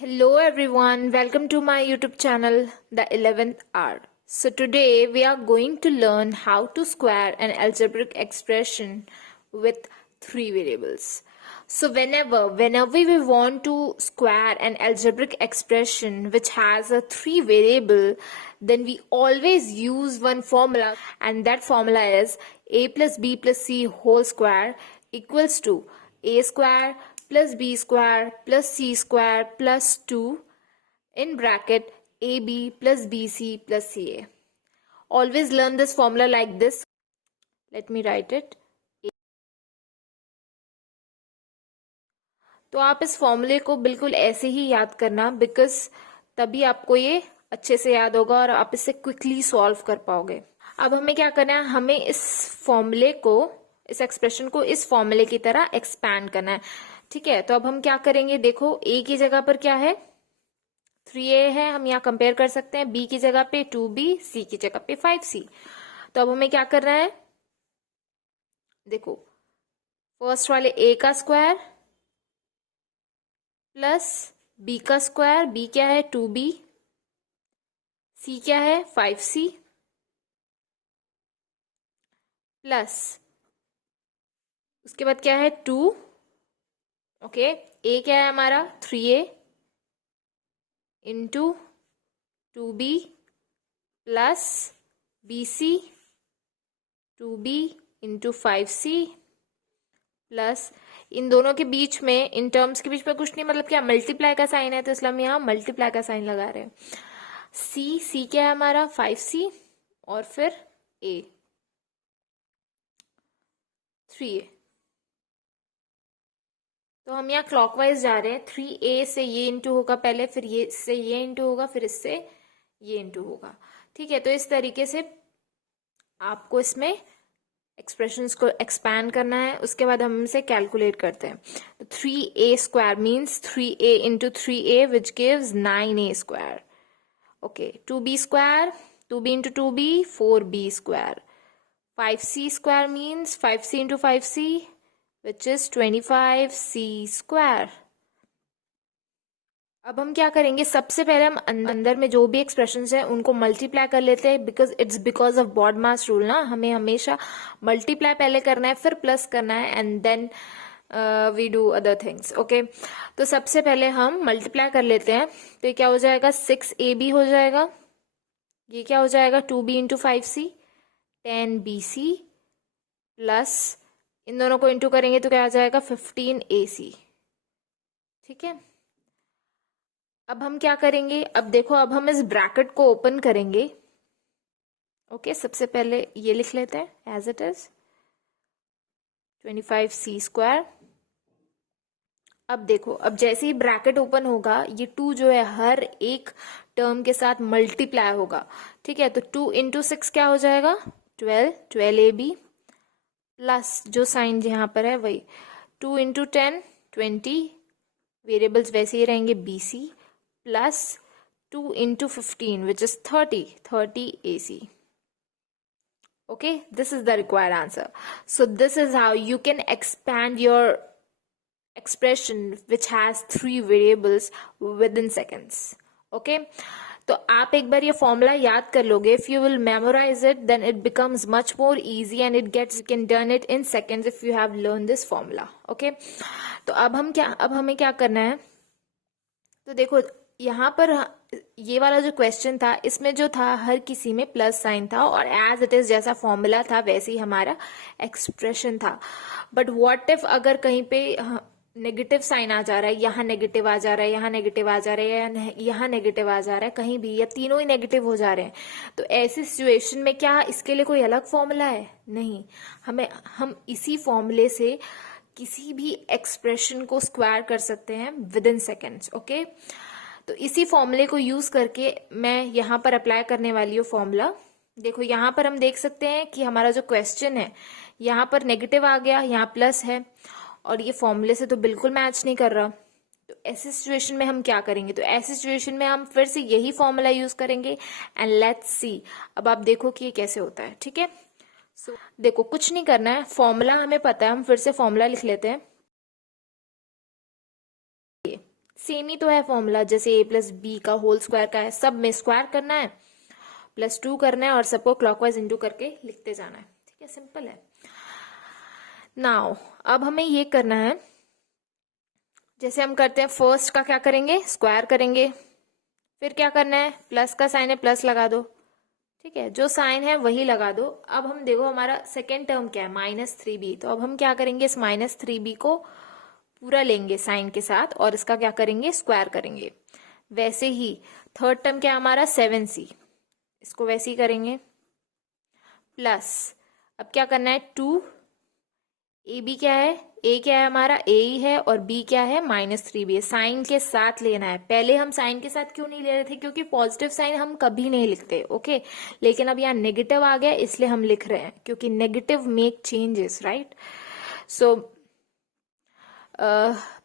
Hello everyone, welcome to my YouTube channel, The 11th Hour. So today we are going to learn how to square an algebraic expression with three variables. So whenever we want to square an algebraic expression which has a three variable, then we always use one formula, and that formula is a plus b plus c whole square equals to a square plus b square plus c square plus 2 in bracket ab plus bc plus ca. Always learn this formula like this. Let me write it. तो आप इस फॉर्मूले को बिल्कुल ऐसे ही याद करना, because तभी आपको ये अच्छे से याद होगा और आप इसे क्विकली सॉल्व कर पाओगे. अब हमें क्या करना है, हमें इस फॉर्मूले को, इस एक्सप्रेशन को इस फॉर्मूले की तरह एक्सपैंड करना है. ठीक है, तो अब हम क्या करेंगे, देखो ए की जगह पर क्या है 3a है, हम यहाँ कंपेयर कर सकते हैं. बी की जगह पे 2b, सी की जगह पे 5c. तो अब हमें क्या करना है, देखो फर्स्ट वाले a का स्क्वायर प्लस b का स्क्वायर, b क्या है 2b, c क्या है 5c, प्लस उसके बाद क्या है 2. ओके, a क्या है हमारा 3a into 2b plus bc 2b into 5c plus इन दोनों के बीच में, इन टर्म्स के बीच में कुछ नहीं, मतलब क्या मल्टीप्लाई का साइन है, तो इसलिए हम यहाँ मल्टीप्लाई का साइन लगा रहे हैं. c क्या है हमारा 5c और फिर a 3a. तो हम यहाँ क्लॉकवाइज जा रहे हैं. 3a से ये इंटू होगा पहले, फिर ये से ये इंटू होगा, फिर इससे ये इंटू होगा. ठीक है, तो इस तरीके से आपको इसमें एक्सप्रेशंस को एक्सपैंड करना है. उसके बाद हम इसे कैलकुलेट करते हैं. 3a square means 3a into 3a which gives 9a square. Okay, 2b square 2b into 2b 4b square. 5c square means 5c into 5c which is 25c square. अब हम क्या करेंगे, सबसे पहले हम अंदर में जो भी एक्सप्रेशंस हैं उनको मल्टीप्लाई कर लेते हैं, बिकॉज ऑफ BODMAS रूल ना, हमें हमेशा मल्टीप्लाई पहले करना है, फिर प्लस करना है, and then we do other things. Okay, तो सबसे पहले हम मल्टीप्लाई कर लेते हैं. तो ये क्या हो जाएगा 6ab हो जाएगा, ये क्या हो जाएगा 2b into 5c 10bc plus इन दोनों को इंटू करेंगे तो क्या आ जाएगा 15ac. ठीक है, अब हम क्या करेंगे, अब देखो अब हम इस ब्रैकेट को ओपन करेंगे. ओके, सबसे पहले ये लिख लेते हैं as it is 25c square. अब देखो, अब जैसे ही ब्रैकेट ओपन होगा, ये 2 जो है हर एक टर्म के साथ मल्टीप्लाई होगा. ठीक है, तो 2 इंटू 6 क्या हो जाएगा 12ab प्लस जो साइन यहाँ पर है वही 2 इंटू 10 20, वेरिएबल्स वैसे ही रहेंगे bc plus 2 into 15 which is 30ac. okay, this is the required answer. So this is how you can expand your expression which has 3 variables within seconds. okay, तो आप एक बार ये फॉर्मूला याद कर लोगे, if you will memorize it then it becomes much more easy and it gets, you can done it in seconds if you have learn this formula. Okay, तो अब हमें क्या करना है, तो देखो यहाँ पर ये वाला जो क्वेश्चन था, इसमें जो था हर किसी में प्लस साइन था और एज इट इज जैसा फॉर्मूला था वैसे ही हमारा एक्सप्रेशन था. बट व्हाट इफ अगर कहीं पे नेगेटिव साइन आ जा रहा है, यहाँ नेगेटिव आ जा रहा है, यहाँ नेगेटिव आ जा रहा है, यहाँ नेगेटिव आ जा रहा है, कहीं भी या तीनों ही नेगेटिव हो जा रहे हैं, तो ऐसी सिचुएशन में क्या इसके लिए कोई अलग फॉर्मूला है? नहीं, हम इसी फॉर्मूले से किसी भी एक्सप्रेशन को स्क्वायर कर सकते हैं विद इन सेकेंड्स. ओके, तो इसी फॉर्मूले को यूज करके मैं यहाँ पर अप्लाई करने वाली हूँ फॉर्मूला. देखो यहाँ पर हम देख सकते हैं कि हमारा जो क्वेश्चन है, यहाँ पर नेगेटिव आ गया, यहाँ प्लस है, और ये फॉर्मूले से तो बिल्कुल मैच नहीं कर रहा. तो ऐसी सिचुएशन में हम क्या करेंगे, तो ऐसी सिचुएशन में हम फिर से यही फॉर्मूला यूज करेंगे एंड लेट्स सी. अब आप देखो कि ये कैसे होता है. ठीक है, सो देखो कुछ नहीं करना है, फॉर्मूला हमें पता है, हम फिर से फॉर्मूला लिख लेते हैं. सेम ही तो है फॉर्मूला, जैसे a प्लस बी का होल स्क्वायर का है, सब में स्क्वायर करना है, +2 करना है और सबको क्लॉकवाइज इंटू करके लिखते जाना है। ठीक है, सिंपल है। नाउ अब हमें ये करना है, जैसे हम करते हैं फर्स्ट का क्या करेंगे, स्क्वायर करेंगे, फिर क्या करना है, प्लस का साइन है प्लस लगा दो। ठीक है, जो साइन है वही लगा दो। अब हम देखो हमारा सेकेंड टर्म क्या है, -3b, तो अब हम क्या करेंगे, इस -3b को पूरा लेंगे साइन के साथ और इसका क्या करेंगे, स्क्वायर करेंगे। वैसे ही थर्ड टर्म क्या है हमारा, 7c, इसको वैसे ही करेंगे, प्लस अब क्या करना है, 2, ए बी क्या है, ए क्या है हमारा, ए ही है, और बी क्या है, -3b, साइन के साथ लेना है। पहले हम साइन के साथ क्यों नहीं ले रहे थे, क्योंकि पॉजिटिव साइन हम कभी नहीं लिखते, ओके, लेकिन अब यहाँ नेगेटिव आ गया इसलिए हम लिख रहे हैं, क्योंकि नेगेटिव मेक चेंजेस, राइट। सो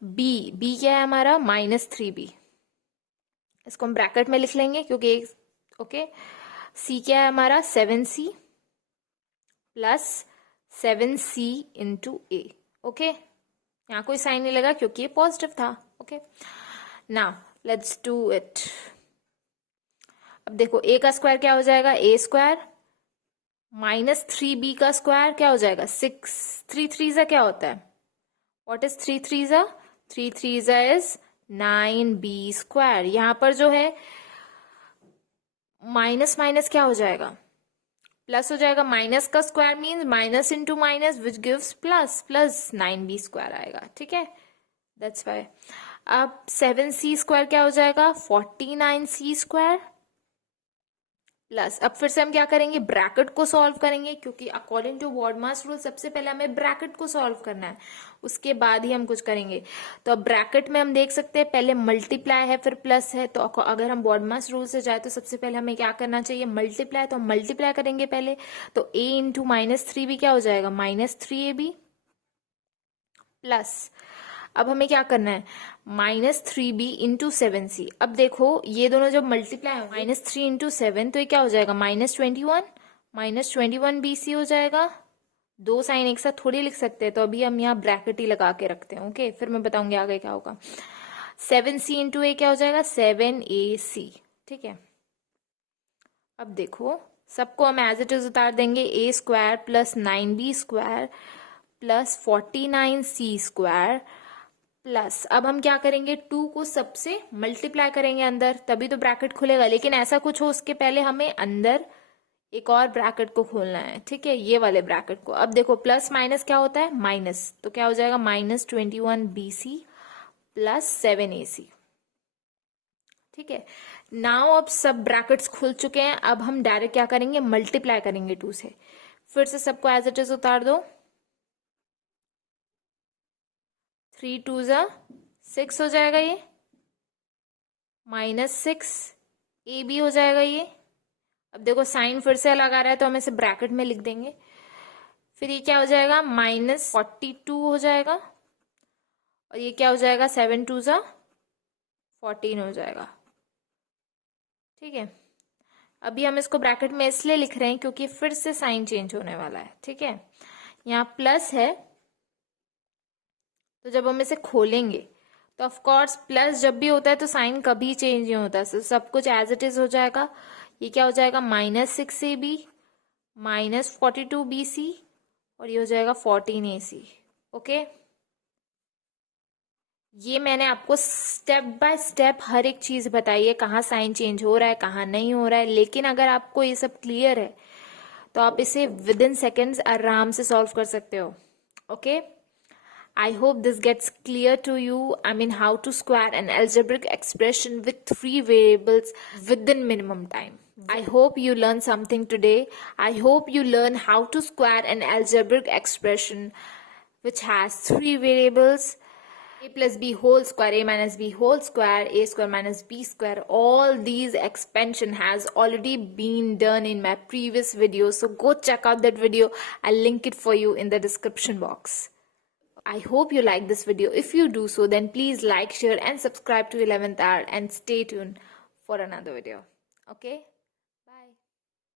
बी क्या है हमारा, -3b, इसको हम ब्रैकेट में लिख लेंगे क्योंकि ओके। सी क्या है हमारा, 7c प्लस 7c इंटू ए, ओके, यहाँ कोई साइन नहीं लगा क्योंकि ये पॉजिटिव था, okay. Now let's do it. अब देखो a का स्क्वायर क्या हो जाएगा, a स्क्वायर, -3b का स्क्वायर क्या हो जाएगा, 6, 3 3 क्या होता है, what is 3 3 3 3 is 9b square. यहां पर जो है माइनस माइनस क्या हो जाएगा, प्लस हो जाएगा, माइनस का square means minus into minus which gives plus, plus 9b square आएगा। ठीक है, दैट्स वाई। अब 7c स्क्वायर क्या हो जाएगा, 49c स्क्वायर, प्लस अब फिर से हम क्या करेंगे, ब्रैकेट को सॉल्व करेंगे, क्योंकि अकॉर्डिंग टू बॉडमास रूल सबसे पहले हमें ब्रैकेट को सॉल्व करना है, उसके बाद ही हम कुछ करेंगे। तो अब ब्रैकेट में हम देख सकते हैं पहले मल्टीप्लाई है फिर प्लस है, तो अगर हम बॉडमास रूल से जाए तो सबसे पहले हमें क्या करना चाहिए, मल्टीप्लाई, तो हम मल्टीप्लाई करेंगे पहले, तो a इंटू -3b क्या हो जाएगा, -3ab, प्लस अब हमें क्या करना है, -3b इंटू 7c। अब देखो ये दोनों जब मल्टीप्लाई हो, -3 इंटू 7, तो ये क्या हो जाएगा, -21 bc हो जाएगा। दो साइन एक साथ थोड़ी लिख सकते हैं, तो अभी हम यहाँ ब्रैकेट ही लगा के रखते हैं, ओके, फिर मैं बताऊंगी आगे क्या होगा। 7c इंटू a क्या हो जाएगा, 7ac। ठीक है, अब देखो सबको हम एज इट इज उतार देंगे, a square plus 9b square plus 49c square, plus अब हम क्या करेंगे, 2 को सबसे मल्टीप्लाई करेंगे अंदर, तभी तो ब्रैकेट खुलेगा, लेकिन ऐसा कुछ हो उसके पहले हमें अंदर एक और ब्रैकेट को खोलना है। ठीक है, ये वाले ब्रैकेट को। अब देखो प्लस माइनस क्या होता है, माइनस, तो क्या हो जाएगा, -21 bc प्लस 7ac। ठीक है, नाउ अब सब ब्रैकेट्स खुल चुके हैं, अब हम डायरेक्ट क्या करेंगे, मल्टीप्लाई करेंगे 2 से। फिर से सबको एज इट इज उतार दो, 3 2 6 हो जाएगा, ये -6 ab हो जाएगा ये। अब देखो साइन फिर से अलग आ रहा है तो हम इसे ब्रैकेट में लिख देंगे, फिर ये क्या हो जाएगा, -42 हो जाएगा, और ये क्या हो जाएगा, 7 2 14 हो जाएगा। ठीक है, अभी हम इसको ब्रैकेट में इसलिए लिख रहे हैं क्योंकि फिर से साइन चेंज होने वाला है। ठीक है, यहाँ प्लस है, तो जब हम इसे खोलेंगे तो ऑफ कोर्स प्लस जब भी होता है तो साइन कभी चेंज नहीं होता, सब कुछ एज इट इज हो जाएगा। ये क्या हो जाएगा, -6 ab -42 bc, और ये हो जाएगा 14 ac। ओके, ये मैंने आपको स्टेप बाय स्टेप हर एक चीज बताई है, कहाँ साइन चेंज हो रहा है कहाँ नहीं हो रहा है, लेकिन अगर आपको ये सब क्लियर है तो आप इसे विद इन सेकेंड्स आराम से सॉल्व कर सकते हो। Okay, I hope this gets clear to you. I mean, how to square an algebraic expression with 3 variables within minimum time. I hope you learned something today. I hope you learn how to square an algebraic expression which has 3 variables, a plus b whole square, a minus b whole square, a square minus b square. All these expansion has already been done in my previous video. So go check out that video. I'll link it for you in the description box. I hope you like this video. If you do so, then please like, share and subscribe to 11th Hour and stay tuned for another video. Okay?